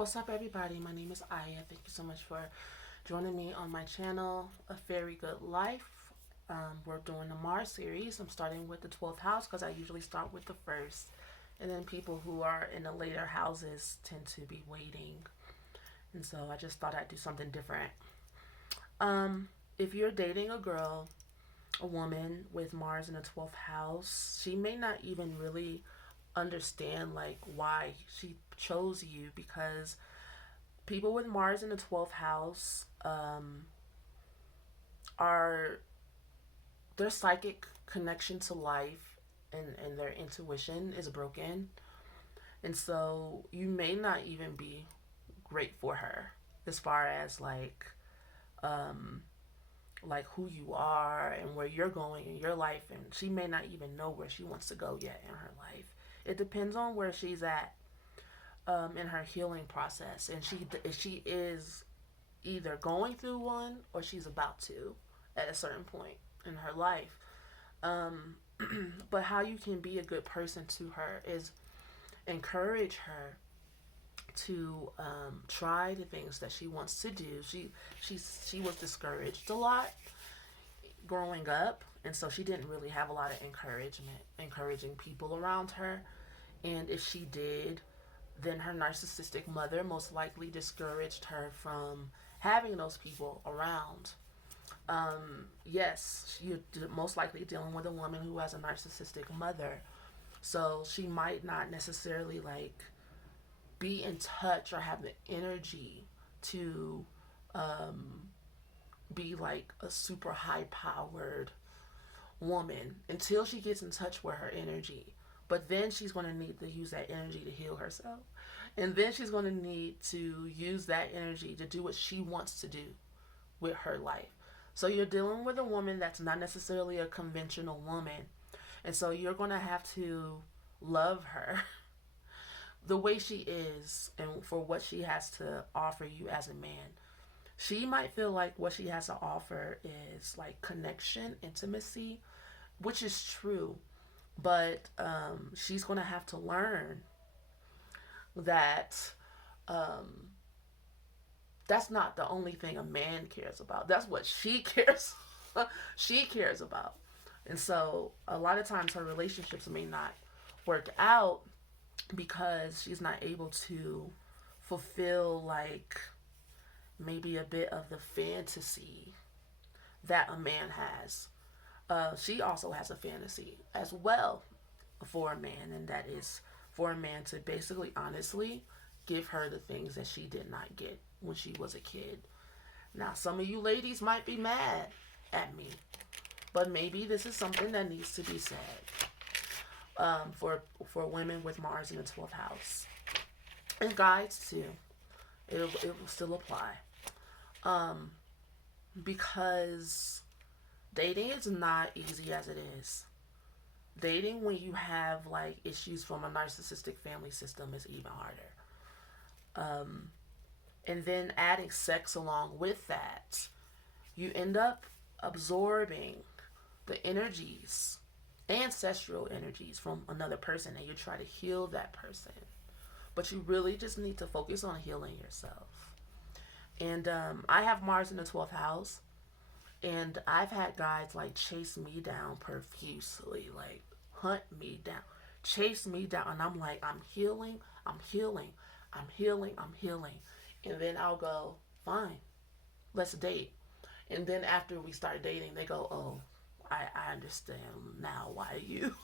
What's up, everybody? My name is Aya. Thank you so much for joining me on my channel, A Very Good Life. We're doing the Mars series. I'm starting with the 12th house because I usually start with the first. And then people who are in the later houses tend to be waiting. And so I just thought I'd do something different. If you're dating a girl, a woman with Mars in the 12th house, she may not even really understand like why she chose you, because people with Mars in the 12th house are their psychic connection to life and their intuition is broken. And so you may not even be great for her as far as um like who you are and where you're going in your life, and she may not even know where she wants to go yet in her life. It depends on where she's at in her healing process, and she is either going through one or she's about to at a certain point in her life. Um, but how you can be a good person to her is encourage her to try the things that she wants to do. She was discouraged a lot growing up, and so she didn't really have a lot of encouraging people around her. And if she did, then her narcissistic mother most likely discouraged her from having those people around. Yes, you're most likely dealing with a woman who has a narcissistic mother, so she might not necessarily like be in touch or have the energy to um, be like a super high powered woman until she gets in touch with her energy. But then she's going to need to use that energy to heal herself. And then she's going to need to use that energy to do what she wants to do with her life. So you're dealing with a woman that's not necessarily a conventional woman. And so you're going to have to love her the way she is and for what she has to offer you as a man. She might feel like what she has to offer is like connection, intimacy, which is true. But she's going to have to learn that um, that's not the only thing a man cares about. That's what she cares. She cares about. And so a lot of times her relationships may not work out because she's not able to fulfill like maybe a bit of the fantasy that a man has. She also has a fantasy as well for a man, and that is for a man to basically honestly give her the things that she did not get when she was a kid. Now, some of you ladies might be mad at me, but maybe this is something that needs to be said for women with Mars in the 12th house, and guys too. It will still apply, because dating is not easy as it is. Dating when you have like issues from a narcissistic family system is even harder. And then adding sex along with that, you end up absorbing the energies, ancestral energies from another person, and you try to heal that person. But you really just need to focus on healing yourself. And I have Mars in the 12th house. And I've had guys like chase me down profusely, like hunt me down, chase me down. And I'm like, I'm healing, I'm healing, I'm healing, I'm healing. And then I'll go, fine, let's date. And then after we start dating, they go, oh, I understand now why you.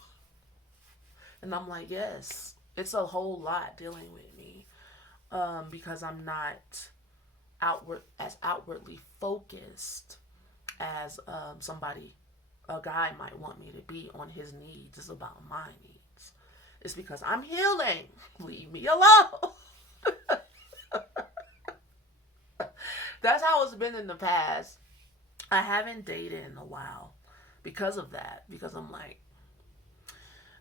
And I'm like, yes, it's a whole lot dealing with me, because I'm not outwardly focused as somebody, a guy might want me to be on his needs. It's about my needs. It's because I'm healing. Leave me alone. That's how it's been in the past. I haven't dated in a while because of that. Because I'm like,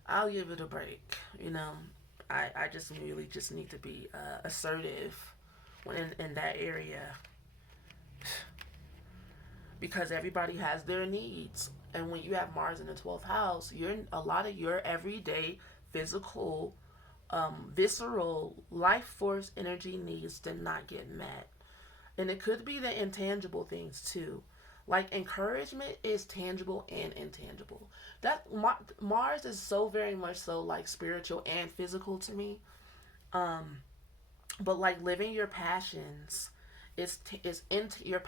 I'll give it a break. You know, I just really just need to be assertive when in that area, because everybody has their needs. And when you have Mars in the 12th house, a lot of your everyday physical visceral life force energy needs did not get met. And it could be the intangible things too. Like encouragement is tangible and intangible. That Mars is so very much so like spiritual and physical to me. Um, but like living your passions your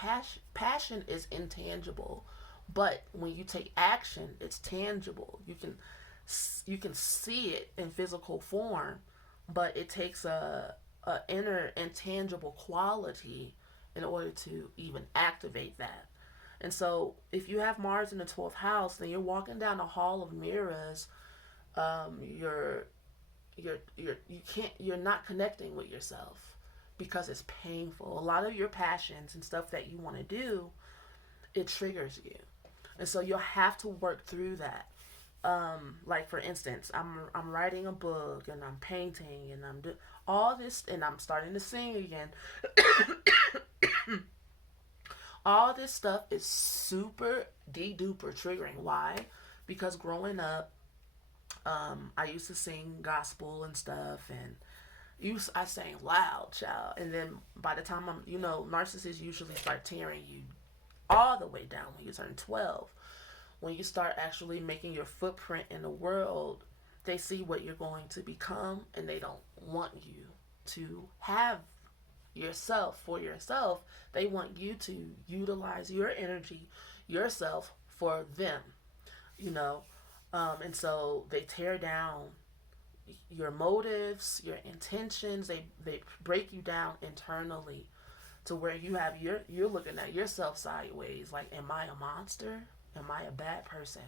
passion is intangible, but when you take action, it's tangible. You can see it in physical form, but it takes a inner intangible quality in order to even activate that. And so, if you have Mars in the 12th house, then you're walking down a hall of mirrors. You're you're not connecting with yourself because it's painful. A lot of your passions and stuff that you want to do, it triggers you, and so you'll have to work through that. Like for instance, I'm writing a book and I'm painting and I'm doing all this and I'm starting to sing again. All this stuff is super de-duper triggering. Why? Because growing up, I used to sing gospel and stuff, and I sang loud, child. And then by the time narcissists usually start tearing you all the way down when you turn 12. When you start actually making your footprint in the world, they see what you're going to become, and they don't want you to have yourself for yourself. They want you to utilize your energy, yourself for them, you know. And so they tear down your motives, your intentions. They break you down internally to where you're looking at yourself sideways. Like, am I a monster? Am I a bad person?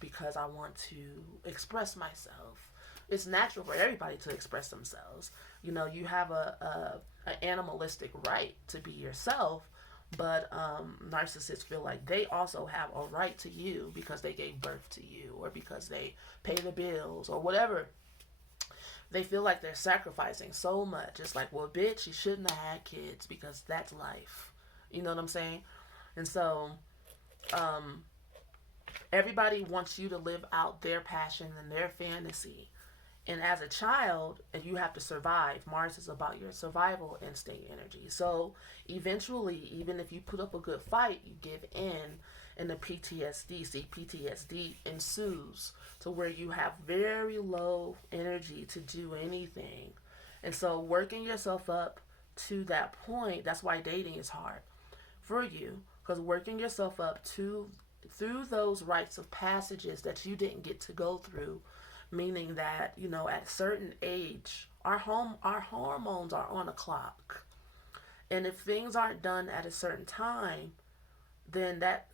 Because I want to express myself. It's natural for everybody to express themselves. You have an animalistic right to be yourself, but narcissists feel like they also have a right to you because they gave birth to you or because they pay the bills or whatever. They feel like they're sacrificing so much. It's like, well, bitch, you shouldn't have had kids because that's life. You know what I'm saying? And so, everybody wants you to live out their passion and their fantasy. And as a child, and you have to survive. Mars is about your survival instinct energy. So eventually, even if you put up a good fight, you give in, and the PTSD ensues to where you have very low energy to do anything. And so working yourself up to that point, that's why dating is hard for you, because working yourself up to through those rites of passages that you didn't get to go through, meaning that at a certain age our hormones are on a clock, and if things aren't done at a certain time, that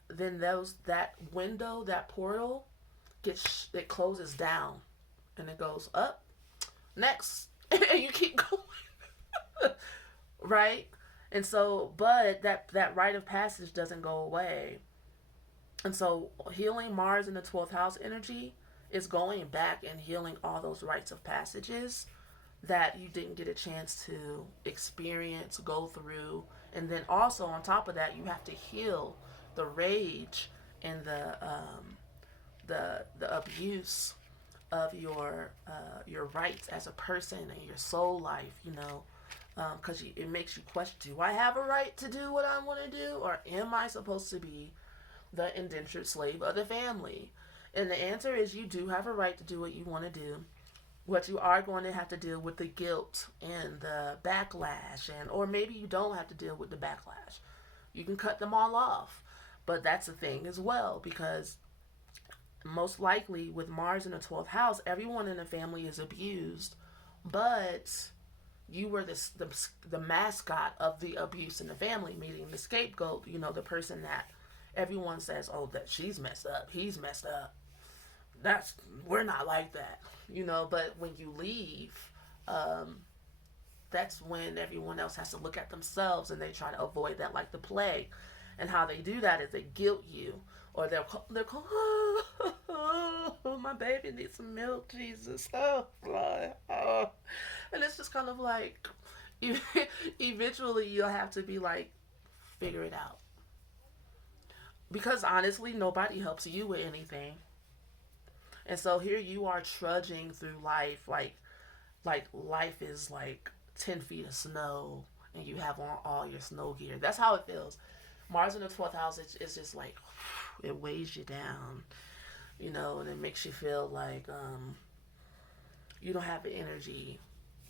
window, that portal it closes down, and it goes up next and you keep going. Right? And so, but that rite of passage doesn't go away. And so healing Mars in the 12th house energy is going back and healing all those rites of passages that you didn't get a chance to experience, go through. And then also on top of that, you have to heal the rage and the abuse of your rights as a person and your soul life, because it makes you question, do I have a right to do what I want to do, or am I supposed to be the indentured slave of the family? And the answer is you do have a right to do what you want to do. What you are going to have to deal with the guilt and the backlash, or maybe you don't have to deal with the backlash. You can cut them all off. But that's the thing as well, because most likely with Mars in the 12th house, everyone in the family is abused, but you were the mascot of the abuse in the family, meaning the scapegoat, the person that everyone says, oh, that she's messed up, he's messed up. We're not like that, but when you leave, that's when everyone else has to look at themselves, and they try to avoid that like the plague. And how they do that is they guilt you, or they're called, oh, my baby needs some milk, Jesus, oh, Lord, oh. And it's just kind of like, eventually you'll have to be like, figure it out. Because honestly, nobody helps you with anything. And so here you are trudging through life, like like life is like 10 feet of snow and you have on all your snow gear. That's how it feels. Mars in the 12th house, it's just like, it weighs you down, you know, and it makes you feel like you don't have the energy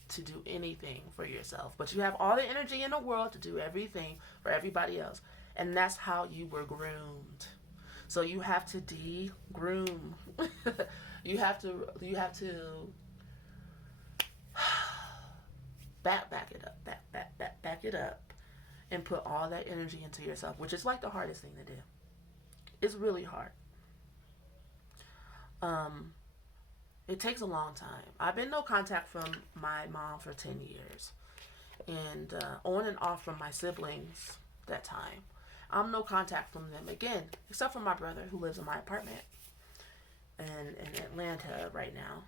to do anything for yourself. But you have all the energy in the world to do everything for everybody else. And that's how you were groomed. So you have to de-groom. you have to back it up, back it up, and put all that energy into yourself, which is like the hardest thing to do. It's really hard. Um, it takes a long time. I've been no contact from my mom for 10 years, and on and off from my siblings that time. I'm no contact from them again, except for my brother who lives in my apartment in Atlanta right now.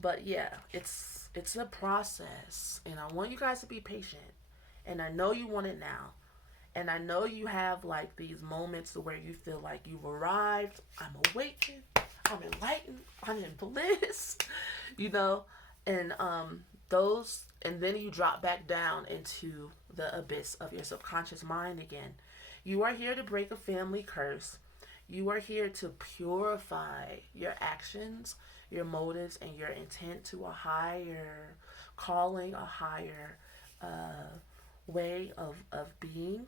But yeah, it's a process, and I want you guys to be patient. And I know you want it now. And I know you have like these moments where you feel like you've arrived, I'm awakened, I'm enlightened, I'm in bliss, you know, and those, and then you drop back down into the abyss of your subconscious mind again. You are here to break a family curse. You are here to purify your actions, your motives, and your intent to a higher calling, a higher way of being.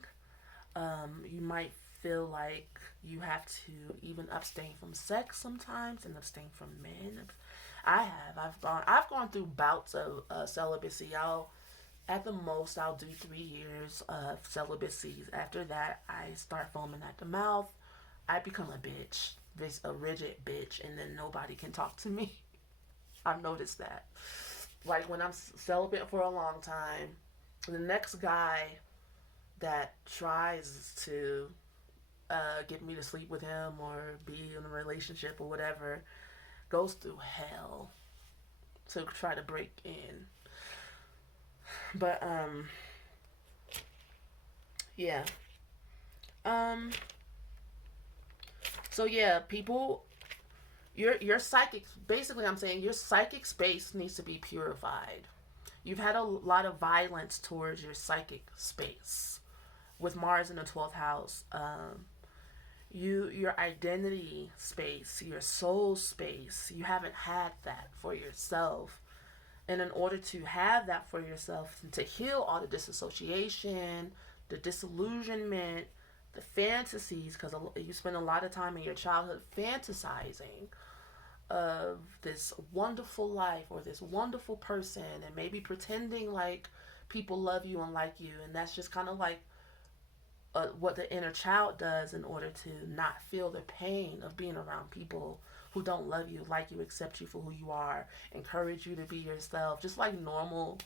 You might feel like you have to even abstain from sex sometimes and abstain from men. I have. I've gone through bouts of celibacy. At the most, I'll do 3 years of celibacy. After that, I start foaming at the mouth. I become a bitch, a rigid bitch, and then nobody can talk to me. I've noticed that. Like when I'm celibate for a long time, the next guy that tries to get me to sleep with him or be in a relationship or whatever goes through hell to try to break in. But yeah. Um so yeah, people, your psychic, basically I'm saying your psychic space needs to be purified. You've had a lot of violence towards your psychic space with Mars in the 12th house. Your identity space, your soul space, you haven't had that for yourself. And in order to have that for yourself, to heal all the disassociation, the disillusionment, the fantasies, because you spend a lot of time in your childhood fantasizing of this wonderful life or this wonderful person, and maybe pretending like people love you and like you, and that's just kind of like what the inner child does in order to not feel the pain of being around people who don't love you, like you, accept you for who you are, encourage you to be yourself, just like normal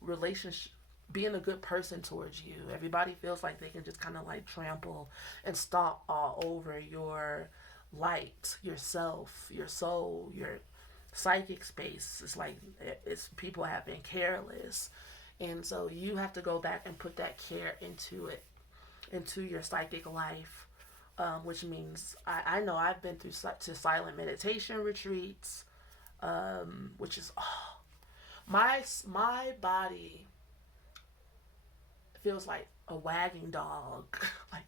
relationship, being a good person towards you. Everybody feels like they can just kind of like trample and stomp all over your light, yourself, your soul, your psychic space. It's like it's people have been careless, and so you have to go back and put that care into it, into your psychic life, which means I know I've been through to silent meditation retreats, which is my body feels like a wagging dog, like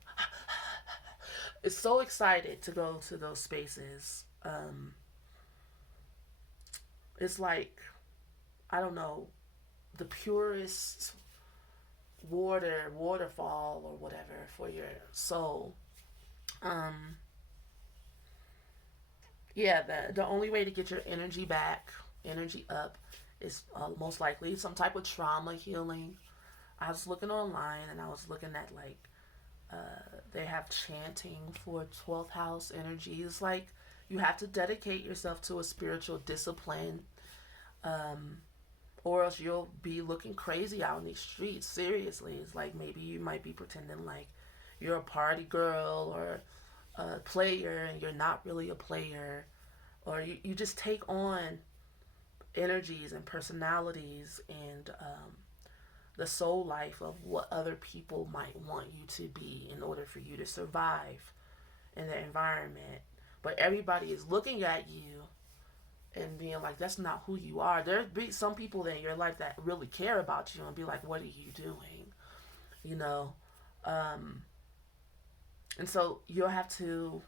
it's so excited to go to those spaces. It's like, I don't know, the purest waterfall or whatever for your soul. Um, yeah, the only way to get your energy back, energy up, is most likely some type of trauma healing. I was looking online and I was looking at like they have chanting for 12th house energies. Like you have to dedicate yourself to a spiritual discipline, um, or else you'll be looking crazy out in these streets. Seriously, it's like maybe you might be pretending like you're a party girl or a player and you're not really a player, or you just take on energies and personalities and the soul life of what other people might want you to be in order for you to survive in the environment. But everybody is looking at you and being like, that's not who you are. There's be some people in your life that really care about you and be like, what are you doing? You know? Um, and so you'll have to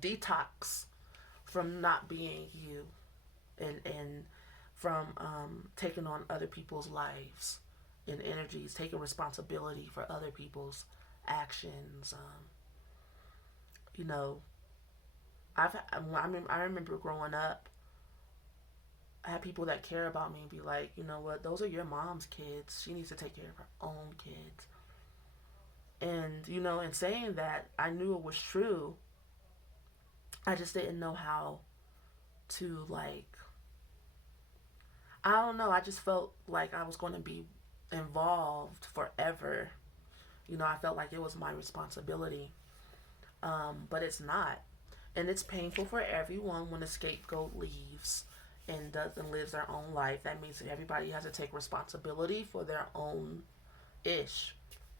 detox from not being you, and from taking on other people's lives and energies, taking responsibility for other people's actions. You know, I remember growing up, I had people that care about me and be like, you know what, those are your mom's kids. She needs to take care of her own kids. And, you know, in saying that, I knew it was true. I just didn't know how to, like, I don't know. I just felt like I was going to be involved forever. You know, I felt like it was my responsibility. But it's not. And it's painful for everyone when a scapegoat leaves and doesn't live their own life. That means that everybody has to take responsibility for their own ish,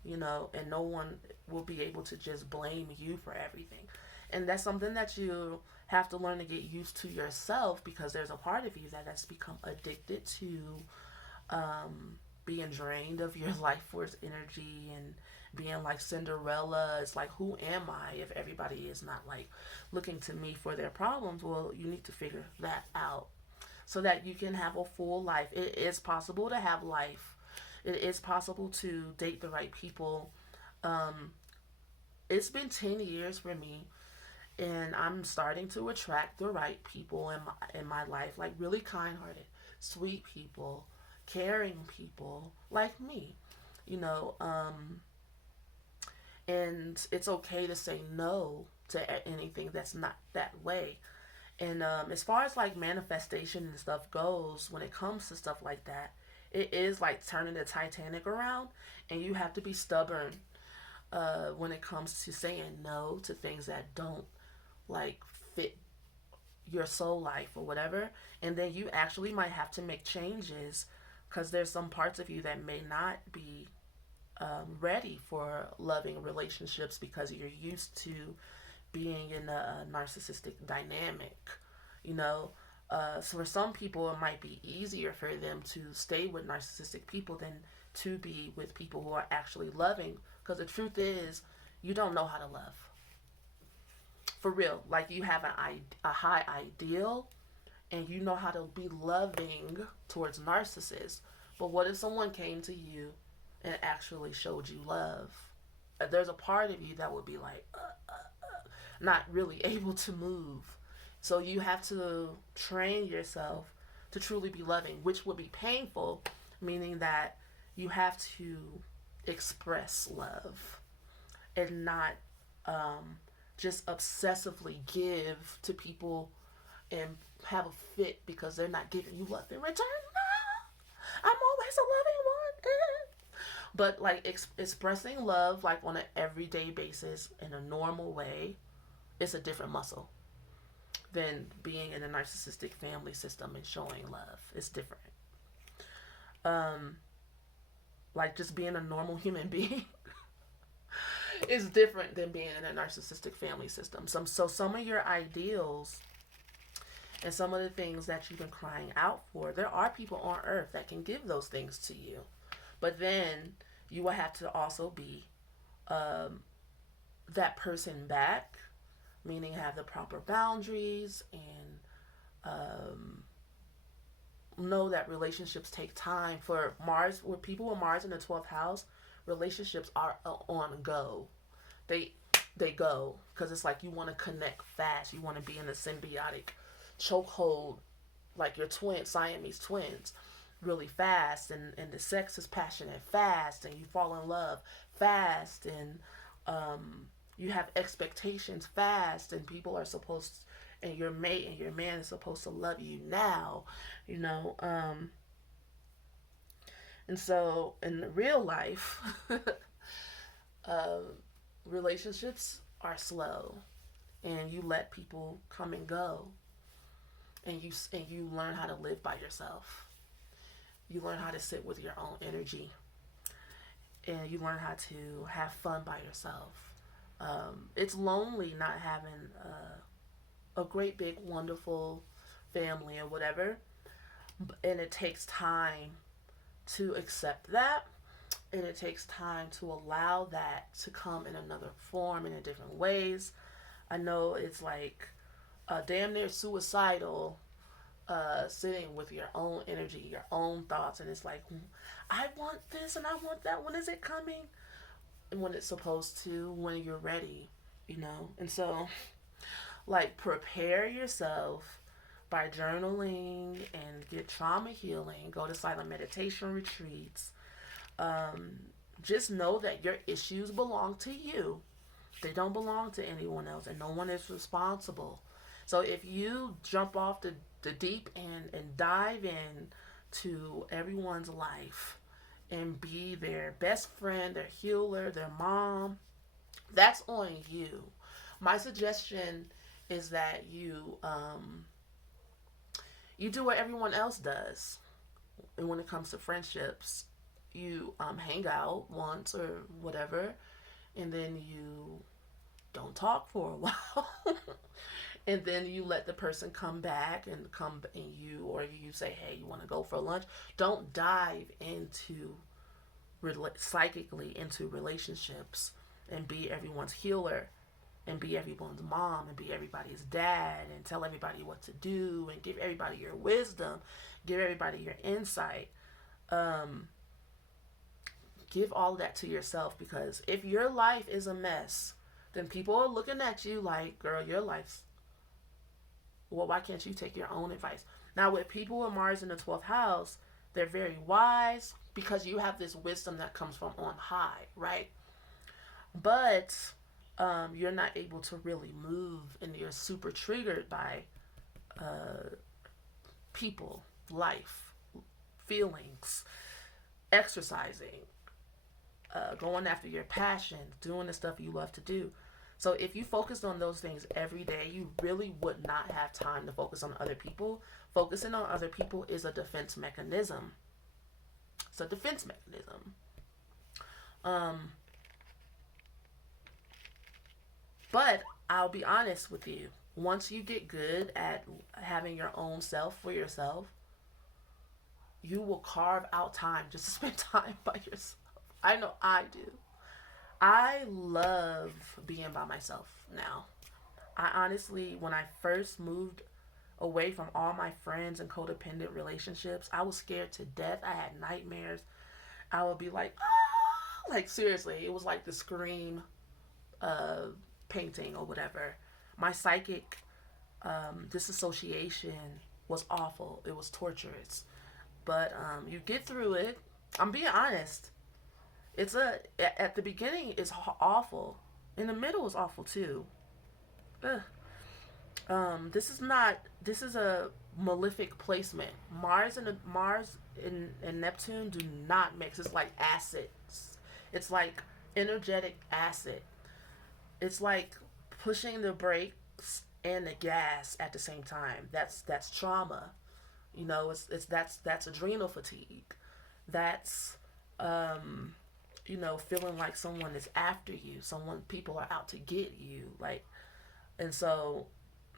you know, and no one will be able to just blame you for everything. And that's something that you have to learn to get used to yourself, because there's a part of you that has become addicted to being drained of your life force energy and being like Cinderella. It's like, who am I if everybody is not like looking to me for their problems? Well, you need to figure that out so that you can have a full life. It is possible to have life. It is possible to date the right people. Um, it's been 10 years for me, and I'm starting to attract the right people in my life, like really kind-hearted, sweet people, caring people like me, you know. And it's okay to say no to anything that's not that way. And as far as like manifestation and stuff goes, when it comes to stuff like that, it is like turning the Titanic around, and you have to be stubborn when it comes to saying no to things that don't like fit your soul life or whatever. And then you actually might have to make changes, because there's some parts of you that may not be ready for loving relationships because you're used to being in a narcissistic dynamic, you know. So for some people, it might be easier for them to stay with narcissistic people than to be with people who are actually loving. Because the truth is, you don't know how to love. For real. Like, you have a high ideal and you know how to be loving towards narcissists. But what if someone came to you and actually showed you love? There's a part of you that would be like, not really able to move. So you have to train yourself to truly be loving, which would be painful, meaning that you have to express love and not just obsessively give to people and have a fit because they're not giving you love in return. I'm always a loving one. But like expressing love like on an everyday basis in a normal way, it's a different muscle than being in a narcissistic family system and showing love. It's different. Um, like just being a normal human being is different than being in a narcissistic family system. Some of your ideals and some of the things that you've been crying out for, there are people on earth that can give those things to you. But then you will have to also be um, that person back, meaning have the proper boundaries and know that relationships take time. For Mars, with people with Mars in the 12th house, relationships are on go. They they go because it's like you want to connect fast. You want to be in a symbiotic chokehold, like your Siamese twins, really fast, and the sex is passionate fast, and you fall in love fast, and you have expectations fast, and people are supposed to, and your mate and your man is supposed to love you now, you know. And so in real life, uh, relationships are slow, and you let people come and go, and you learn how to live by yourself. You learn how to sit with your own energy, and you learn how to have fun by yourself. It's lonely not having a great big wonderful family or whatever. And it takes time to accept that, and it takes time to allow that to come in another form, in different ways. I know it's like damn near suicidal, sitting with your own energy, your own thoughts, and it's like, I want this and I want that. When is it coming? And when it's supposed to, when you're ready, you know? And so, like, prepare yourself by journaling and get trauma healing, go to silent meditation retreats. Um, just know that your issues belong to you. They don't belong to anyone else, and no one is responsible. So if you jump off the deep end and dive in to everyone's life and be their best friend, their healer, their mom, that's on you. My suggestion is that you do what everyone else does. And when it comes to friendships, you hang out once or whatever, and then you don't talk for a while. And then you let the person come back and come and you say, hey, you want to go for lunch. Don't dive into psychically into relationships and be everyone's healer and be everyone's mom and be everybody's dad and tell everybody what to do and give everybody your wisdom, give everybody your insight. Give all that to yourself, because if your life is a mess, then people are looking at you like, girl, your life's, well, why can't you take your own advice? Now, with people with Mars in the 12th house, they're very wise because you have this wisdom that comes from on high, right? But you're not able to really move, and you're super triggered by people, life, feelings, exercising, going after your passions, doing the stuff you love to do. So if you focused on those things every day, you really would not have time to focus on other people. Focusing on other people is a defense mechanism. It's a defense mechanism. But I'll be honest with you. Once you get good at having your own self for yourself, you will carve out time just to spend time by yourself. I know I do. I love being by myself now. I honestly, when I first moved away from all my friends and codependent relationships, I was scared to death. I had nightmares. I would be like, ah, like seriously, it was like the Scream painting or whatever. My psychic disassociation was awful. It was torturous. But you get through it. I'm being honest. At the beginning it's awful. In the middle is awful too. Ugh. This is a malefic placement. Mars and Neptune do not mix. It's like acids. It's like energetic acid. It's like pushing the brakes and the gas at the same time. That's trauma. You know, that's adrenal fatigue. That's feeling like someone is after you. People are out to get you. Like, and so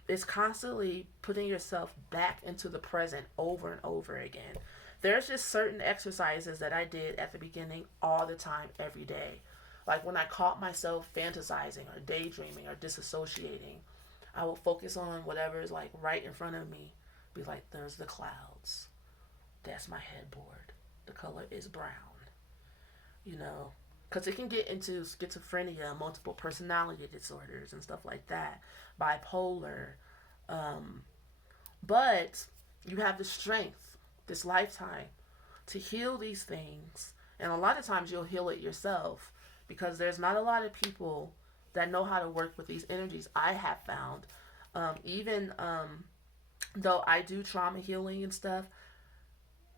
it's constantly putting yourself back into the present over and over again. There's just certain exercises that I did at the beginning all the time, every day. Like when I caught myself fantasizing or daydreaming or disassociating, I will focus on whatever is like right in front of me. Be like, there's the clouds. That's my headboard. The color is brown. Because it can get into schizophrenia, multiple personality disorders, and stuff like that, bipolar. But you have the strength, this lifetime, to heal these things. And a lot of times you'll heal it yourself, because there's not a lot of people that know how to work with these energies, I have found. Even though I do trauma healing and stuff,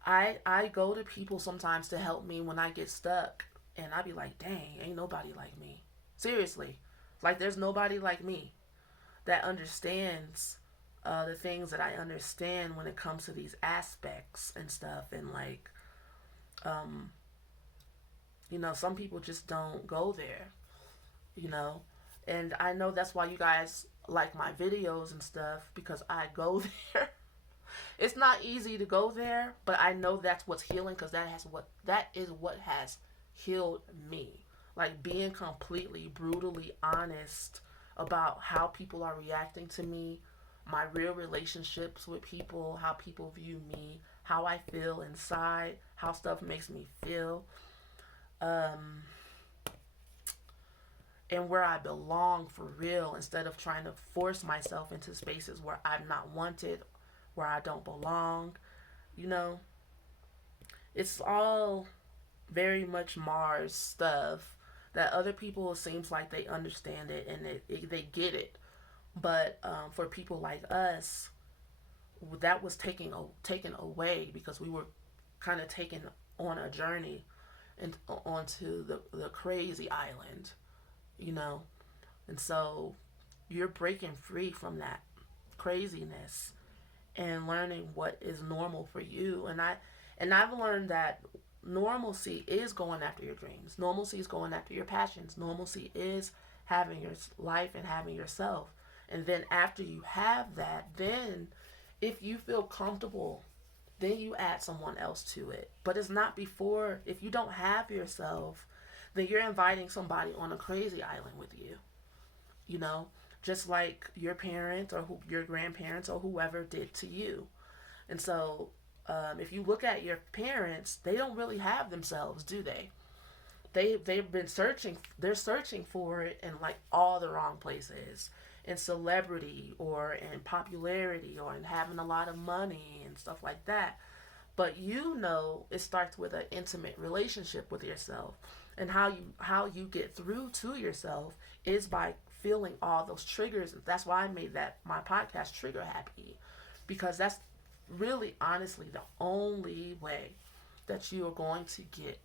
I go to people sometimes to help me when I get stuck. And I be like, dang, ain't nobody like me. Seriously. Like, there's nobody like me that understands the things that I understand when it comes to these aspects and stuff. And, like, some people just don't go there, And I know that's why you guys like my videos and stuff, because I go there. It's not easy to go there, but I know that's what's healing, because that is what has healed me. Like being completely brutally honest about how people are reacting to me, my real relationships with people, how people view me, how I feel inside, how stuff makes me feel, um, and where I belong for real, instead of trying to force myself into spaces where I'm not wanted, where I don't belong. You know, it's all very much Mars stuff that other people, it seems like they understand it and they get it. But for people like us, that was taken away because we were kind of taken on a journey and onto the crazy island, you know. And so you're breaking free from that craziness and learning what is normal for you. And I've learned that normalcy is going after your dreams. Normalcy is going after your passions. Normalcy is having your life and having yourself. And then after you have that, then if you feel comfortable, then you add someone else to it. But it's not before. If you don't have yourself, then you're inviting somebody on a crazy island with you. You know, just like your parents or your grandparents or whoever did to you. And so, if you look at your parents, they don't really have themselves, do they? They've been searching. They're searching for it in like all the wrong places, in celebrity or in popularity or in having a lot of money and stuff like that. But you know, it starts with an intimate relationship with yourself, and how you get through to yourself is by feeling all those triggers. That's why I made that my podcast Trigger Happy, because that's really honestly the only way that you are going to get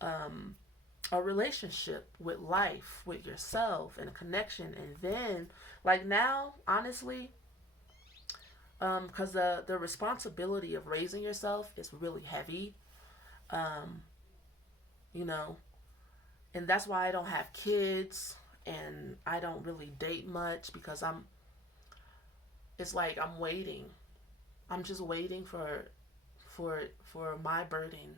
um, a relationship with life, with yourself, and a connection. And then, like now, honestly, because the responsibility of raising yourself is really heavy, um, you know, and that's why I don't have kids and I don't really date much, because it's like I'm waiting. I'm just waiting for my burden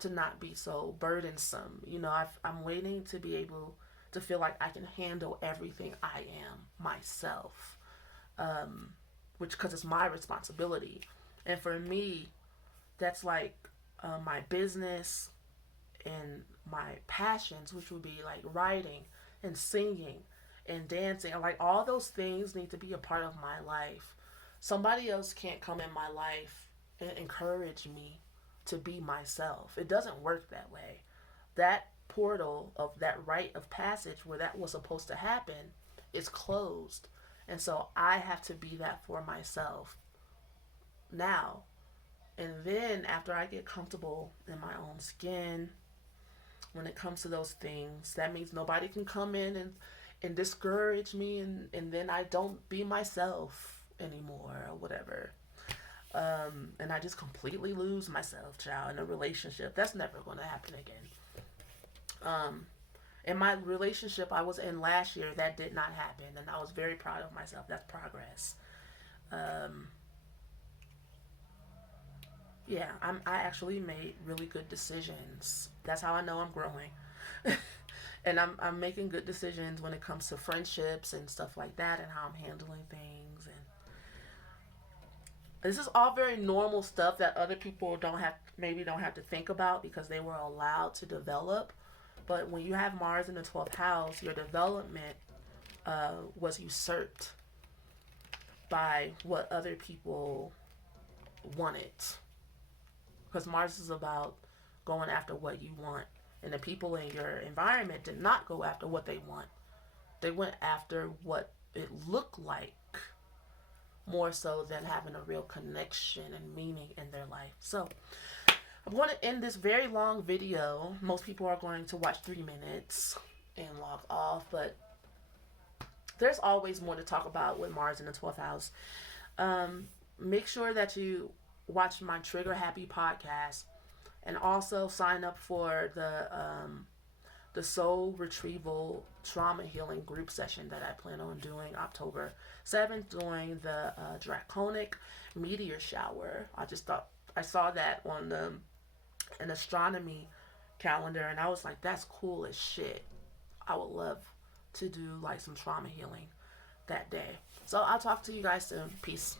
to not be so burdensome. You know, I'm waiting to be able to feel like I can handle everything I am myself, um, which because it's my responsibility. And for me, that's like my business and my passions, which would be like writing and singing and dancing. And like all those things need to be a part of my life. Somebody else can't come in my life and encourage me to be myself. It doesn't work that way. That portal of that rite of passage where that was supposed to happen is closed. And so I have to be that for myself now. And then after I get comfortable in my own skin, when it comes to those things, that means nobody can come in and discourage me, and then I don't be myself anymore or whatever. And I just completely lose myself, child, in a relationship. That's never going to happen again. In my relationship I was in last year, that did not happen, and I was very proud of myself. That's progress. Um, yeah, I actually made really good decisions. That's how I know I'm growing. And I'm making good decisions when it comes to friendships and stuff like that, and how I'm handling things. And this is all very normal stuff that other people don't have to think about because they were allowed to develop. But when you have Mars in the 12th house, your development was usurped by what other people wanted. Because Mars is about going after what you want. And the people in your environment did not go after what they want. They went after what it looked like, more so than having a real connection and meaning in their life. So I'm going to end this very long video. Most people are going to watch 3 minutes and log off, but there's always more to talk about with Mars in the 12th house. Make sure that you watch my Trigger Happy podcast, and also sign up for the the soul retrieval trauma healing group session that I plan on doing October 7th during the draconic meteor shower. I just thought I saw that on the an astronomy calendar, and I was like, that's cool as shit. I would love to do like some trauma healing that day. So I'll talk to you guys soon. Peace.